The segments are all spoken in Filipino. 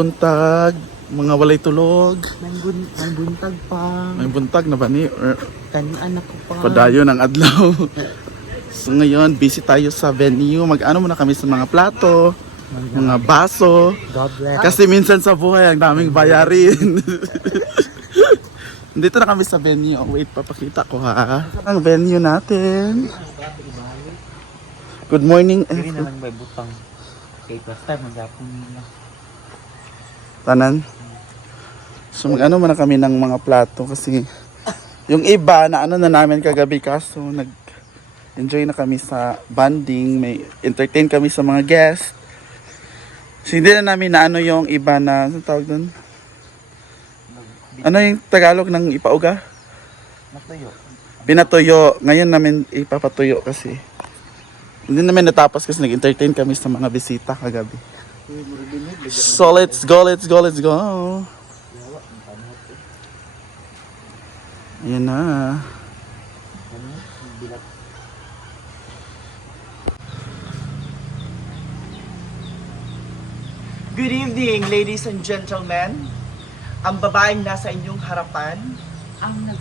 Buntag, mga walay tulog. May buntag pa. May buntag na ba ni? Kani anak ko pa. Padayon ang adlaw. So ngayon, busy tayo sa venue. Mag-ano muna kami sa mga plato, mga baso. God bless. Kasi minsan sa buhay, ang daming bayarin. Dito na kami sa venue. Oh, wait, papakita ko ha. Ang venue natin. Good morning. Hindi naman may butang. Kay Pastor, mag-apong nila. Tanan. So mag-ano muna kami ng mga plato kasi yung iba na ano na namin kagabi kaso nag-enjoy na kami sa banding, may entertain kami sa mga guests. So hindi na namin na ano yung iba na, ano tawag doon? Ano yung Tagalog ng ipauga? Natuyo. Pinatuyo. Ngayon namin ipapatuyo kasi hindi namin natapos kasi nag-entertain kami sa mga bisita kagabi. So let's go. Ayan na. Good evening, ladies and gentlemen. Ang babaeng nasa inyong harapan, Ang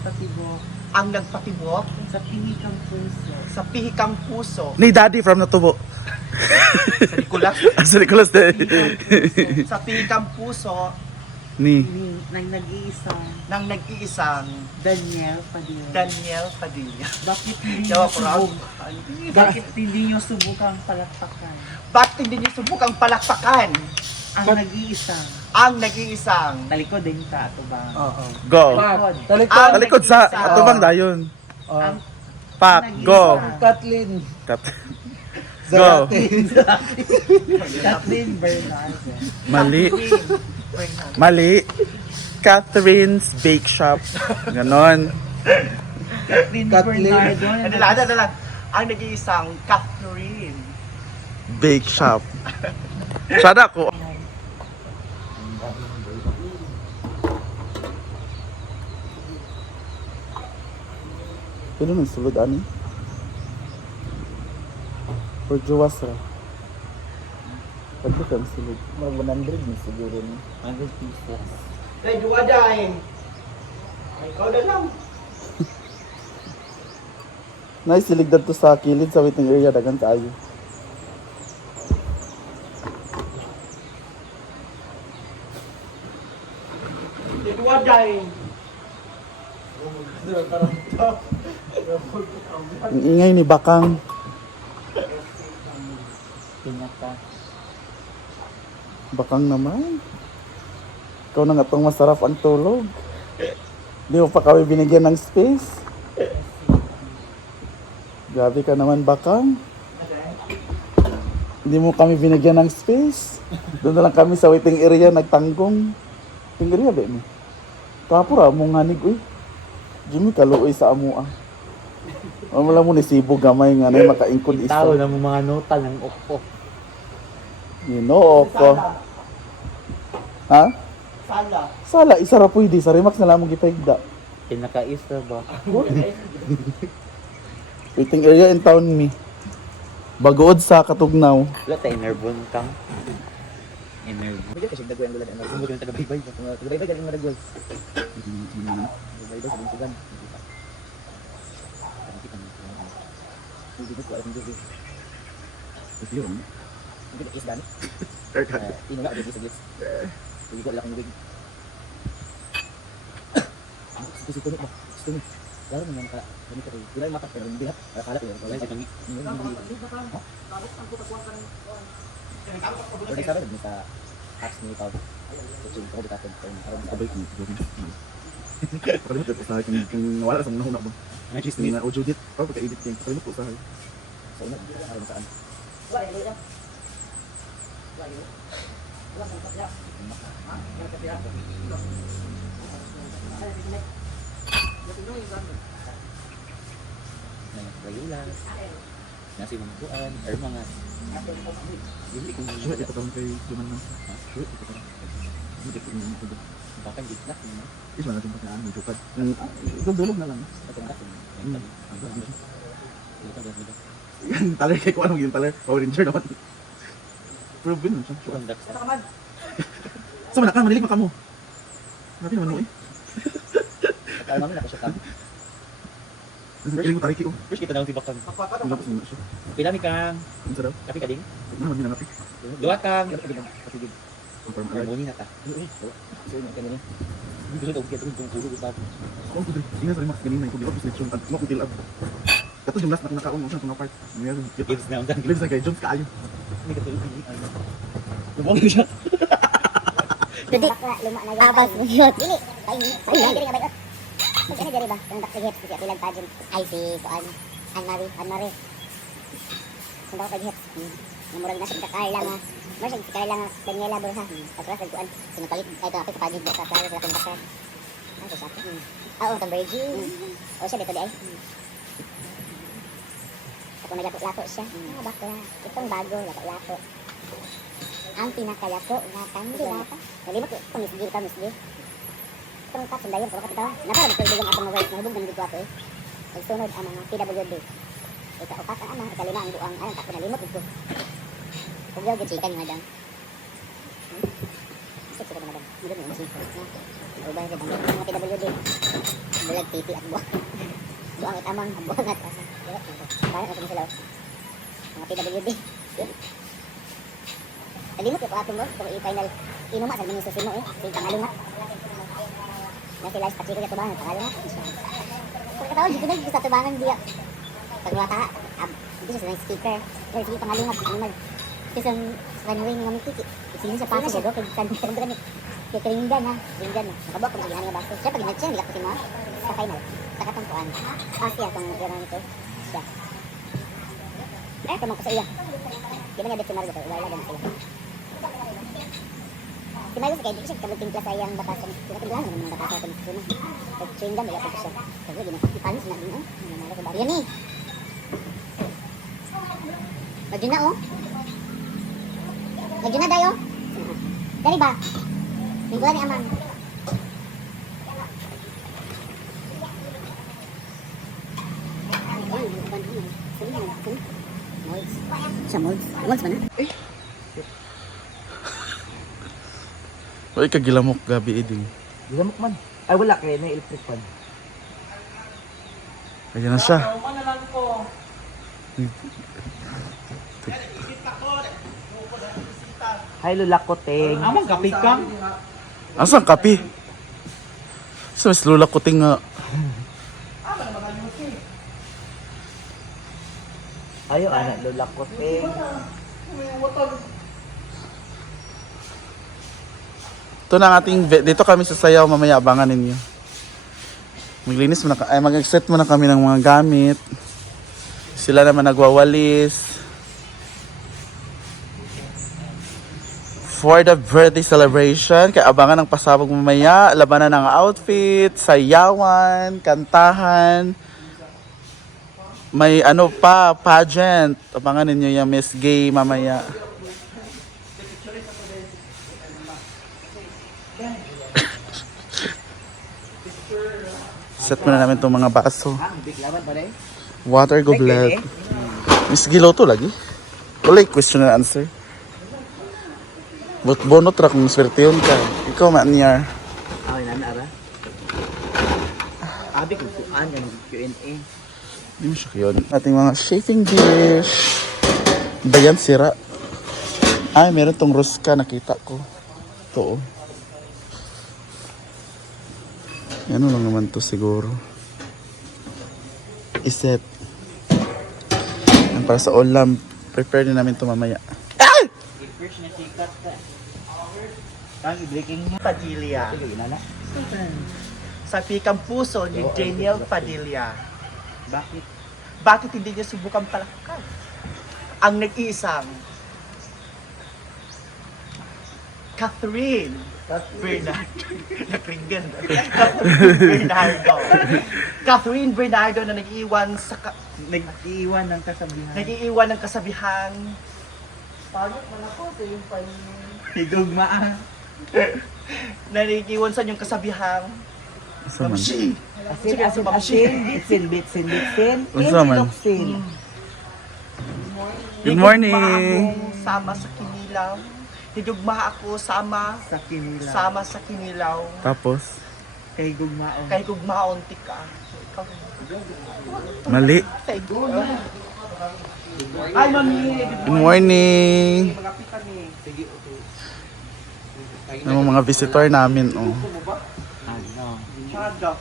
nagpatibok sa pihikang puso. sa pihikang puso Ni Daddy from Natubo. sa Nicolas, Sa Nicolas de. sa pihikang puso Ni. Nang nag-iisang ng nag-iisang Daniel Padilla. Daniel Padilla. Bakit hindi Yawa niyo ko raw. subukan? Bakit hindi niyo subukan palakpakan? Bakit hindi niyo subukang palakpakan Ang nag-iisang. ang nag-iisang Talikod din ka, ito ba? Go. Talikod. Ang Talikod sa nag-iisang. atubang dayon. Ang Pak, go. Kathleen. Kat. Go. Kathleen Bernardo. Mali. Mali. Catherine's Bake Shop. Ganon. Kathleen Bernardo. Dala. Ang nag-iisang Catherine. Bake Shop. Sada ko. Pino nang sulod ani? Or jawas ra? Pagka kang sulod. Mga 100 na siguro ni. 100 pesos. Ay, duwaday. Ay, ikaw na lang. Naisilig to sa kilid sa waiting area dagan kaayo. Ay, duwaday. Ang ingay ni Bakang. Pinaka. Bakang naman. Ikaw na nga tong masarap ang tulog. Di mo pa kami binigyan ng space. Grabe ka naman, Bakang. Hindi mo kami binigyan ng space. Doon na lang kami sa waiting area nagtanggong. Waiting area ba mo? Kapura, mong hanig, uy. Jimmy, kaluoy sa amua. Ano lang mo ni Sibo gamay nga na makaingkod Tao isa. na mo mga nota ng Oppo. Ginoo ko. Ha? Sala. Sala, isa ra pwede. Sa Remax na lang mong gipahigda. Pinaka-isa ba? Waiting area in town mi. Bagood sa Katugnaw. Wala tayo nervon kang. Enervon. Kasi kasi dagway ang gulan. Sumod yung taga-baybay. Taga-baybay galing mga dagway. Taga-baybay sa binsigan. Hindi ko alam dito. Ito yun. Hindi ko isdan. Ino nga dito sa gits. Hindi ko alam kung ibig. Gusto ko ba? Gusto mo. Lalo naman ka. Kami ka rin. Wala yung matak. Pero hindi ha. Akala ko yun. Wala yung tangi. Pwede sa rin sa apps ni Pao. Kung ako bitatod. Parang sa Abay ko. Pagkalimut ko sa akin kung wala sa mga ba. mga cheese Yung audio dit. Pagka-edit yung pagkalimut ko sa akin. sa una. Parang saan. Rayulas. Nasi mga buwan. Or mga. Hindi kung Sure, ito parang kay Juman na. Sure, ito parang. Hindi ko yung ito. bakang gitna. Is man natin pagkaan ng jukad. Ito dulog na lang. Ito nga. Yan, taler kay ko anong yung taler. Power Ranger naman. Proven nun siya. Conduct sa. So, man ka, manilig man ka mo. Grabe naman mo eh. Akala namin nakasya ka. Kiling mo tariki oh. First kita na si Bakang. Ang lapos mo na siya. Pilami kang. Ang sarap. Kapi ka ding. Ano, hindi na napi. Dua kang. Pasigid. Confirm ka. Harmony na ta. So, yung kanina. Hindi ko siya kaya itong pulo ko bago. Kung ko din sa mas ganina ko di office lecture at mo ko tilab. Kato yung last na kinakaon mo sa tong part. Meron. Gives na ang dang. Lives na kay Jones kaayo. Hindi ka tulog hindi. Lumang siya. Jadi, abas mo yun. Dili, pahingi diri nga ba yun? Magkano diri ba? Yung daksigit, si Atilag Pageant. Ay, si Kuan. Anmari. Sunda ko paghit. Namurag na siya Carla nga. Mas si Carla nga, Daniela Burha. Pagkas nagkuan. Sinupalit, ay ito ako sa pageant sa klaro sa pinakasar. Ay, sa akin. Oo, itong Virgin. O siya, dito di ay. Ako naglato siya. Ah, bakla. Itong bago, lato. Ang pinakalako na kandidata. Nalimot ko, kung misgil ka, misgil. Itong kasundayan, puro kapitaw. Nakarabot ko ibigong atong mga wife, nahubog ng dito ako eh. Nagsunod ang mga PWD. Ika-upat ang amang, ikalima ang buang, ayun, tako nalimot ito. Huwag yung chicken, madam. Isip sila madam. Hindi mo yung chicken. Ubay rin ang mga PWD. Bulag, titi at buang. Buang at amang, buang at amang. Parang natin sila. Mga PWD. Nalimot ko ato mo, kung i-final inuma sa mga susino eh, yung pangalungat. Na sila sa chiko yung tubangan, pangalungat. Pagkatawag, dito na sa tubangan diya. Pagwata, dito siya sa speaker. Pero sige, pangalungat, animal. Kasi sa runway nga may kiki. Sino siya pa siya, kay Sandra kay Kringgan ha, Kringgan na. Nakabok kung siya nga baso. Siya pag nag-siya, hindi ka kasi mo, sa final. Sa katampuan. Siya, itong gano'n ito. Siya. Kamang ko sa iya. Di ba nga dito Margo, wala lang sila. Si Mayo sa kaya, siya kabutimpla sa iyang batasan. Pinatimpla naman ng batasan ito ng susunod. Pag-chewing gum, wala ko siya. Sabi, ginapanis na din, oh. Nanalo ko ba? Yan eh. Medyo na, oh. Medyo na, dayo. Dari ba? Mingguan ni Amang. Sa molds. Molds ba na? Oy, kagilamok gabi eding. Lamok man. Ay wala kay na electric fan. Ayan na siya. Hi lulakoteng. Amang kapi kang. Asang kape? Sa mas lula ko tinga. Ayo anak lulakoteng. Ito na ang ating dito kami sa sayaw, mamaya abangan ninyo. Maglinis muna ay mag-set muna kami ng mga gamit. Sila naman nagwawalis. For the birthday celebration, kaya abangan ng pasabog mamaya, labanan ng outfit, sayawan, kantahan. May ano pa, pageant. Abangan ninyo yung Miss Gay mamaya. Set muna namin itong mga baso. Biklawan pa dai. Water goblet. Miss Giloto lagi. Wala yung question and answer. But bonot ra kung swerte yun ka. Ikaw man-niar. Ay nan ara. Abi ko kuan kan Q&A. Hindi mo siya yun. Ating mga chafing dish. Bayan sira. Ay, meron tong ruska nakita ko. Ito oh. Ano lang naman to siguro. Iset. Ang para sa ulam. Prepare din namin ito mamaya. First na sikat ka. Kang breaking niya. Padilla. Sige inana. Sa pikang puso ni Daniel Padilla. Bakit? Bakit hindi niya subukan palakpakan? Ang nag-iisang Catherine Bernardo. Nakringgan. Catherine Bernardo na nag-iwan Nag-iwan ng kasabihan. nag-iiwan ng kasabihan. Paano man ako sa yung Higugma. na nag-iwan sa yung kasabihan. Asa man? Mamshi! Asin, bitsin. Unsa man? Sin. Good morning. Higugma akong sama sa kinilaw. Higugma ako sama Sa kinila. sama sa kinilaw. Tapos, Kay gugmaon. Kay gugmaon ti ka. Ikaw. mali. Ay, mami. Good morning. Mga pita ni. Yung mga visitor namin, oh. Ano? Chada.